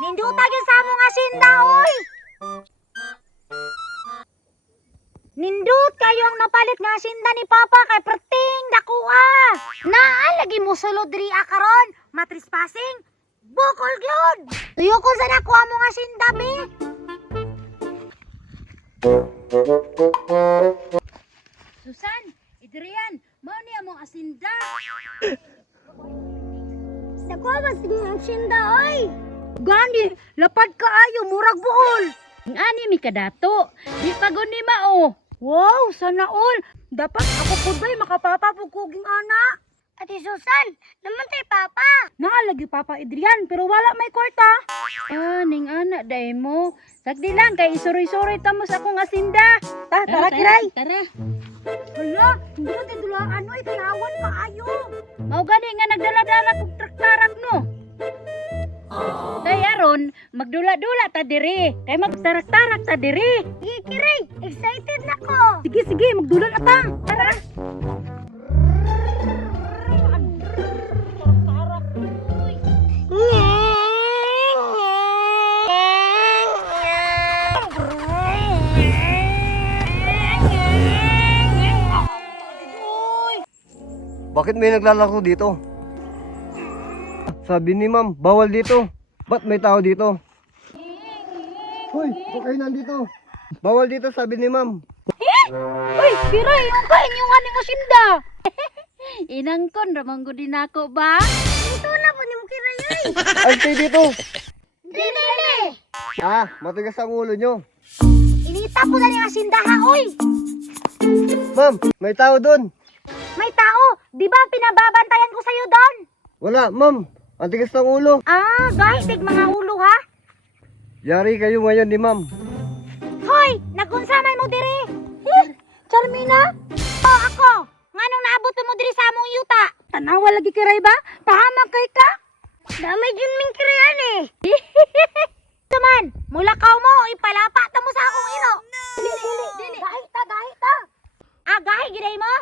Ninduta gyud sa among asinda oy. Nindut kayo ang napalit nga asinda ni Papa kay perting dakuha. Naa lagi mo sulod diri karon, matris passing. Bukol gyud. Tuyo ko sa dako among asinda be. Susan, Adrian, mao ni among asinda. Dako ba sing asinda oy? Gani, lapad ka ayo murag buhol. Ngani mi kadato, di pagod ni mao. Wow, sana all. Dapat ako pud bay makapapapuguging ana. Ate Susan, naman tay Papa. Naalagi Papa Adrian, pero wala may kwarta. Ning ana day mo. Sagdi lang kay isuri-suri ta mo sa akong asinda. Tara kiray. Tara. Hala, hindi ko tidulaan oy kayawan pa ayo. Mao gani nga nagdala-dala kog traktarak no. Kaya ron, magdula-dula ta diri. Kay magtarak-tarak ta diri. Sige, kiray. Excited na ko. Sige, magdula na ta. Tara. Bakit may naglalaro dito? Sabi ni ma'am, bawal dito. Ba't may tao dito? Hoy, ba't kayo nandito? Bawal dito, sabi ni ma'am. Uy, kiray, yung kain yung aning asinda. Inangkon, ramang ko din ako ba? Ito na po ni mo kiray, ay. Ay, stay dito. Dili. Ah, matigas ang ulo nyo. Inita ko na yung asinda ha, oy. Ma'am, may tao doon. May tao, di ba pinababantayan ko sa'yo doon? Wala, ma'am. Ang tigas ng ulo. Ah, guys, mga ulo ha? Yari kayo ngayon ni ma'am. Hoy, nagunsamay mo diri. Charmina? O ako, nganong naabot mo diri sa among yuta? Tanawa lagi kiray ba? Pahamak kay ka? Damay yun ming kirayan eh. Tuman, mulakaw mo, ipalapa ta mo sa akong ino. Dili. Gahi ta. Ah, gahi giday mo?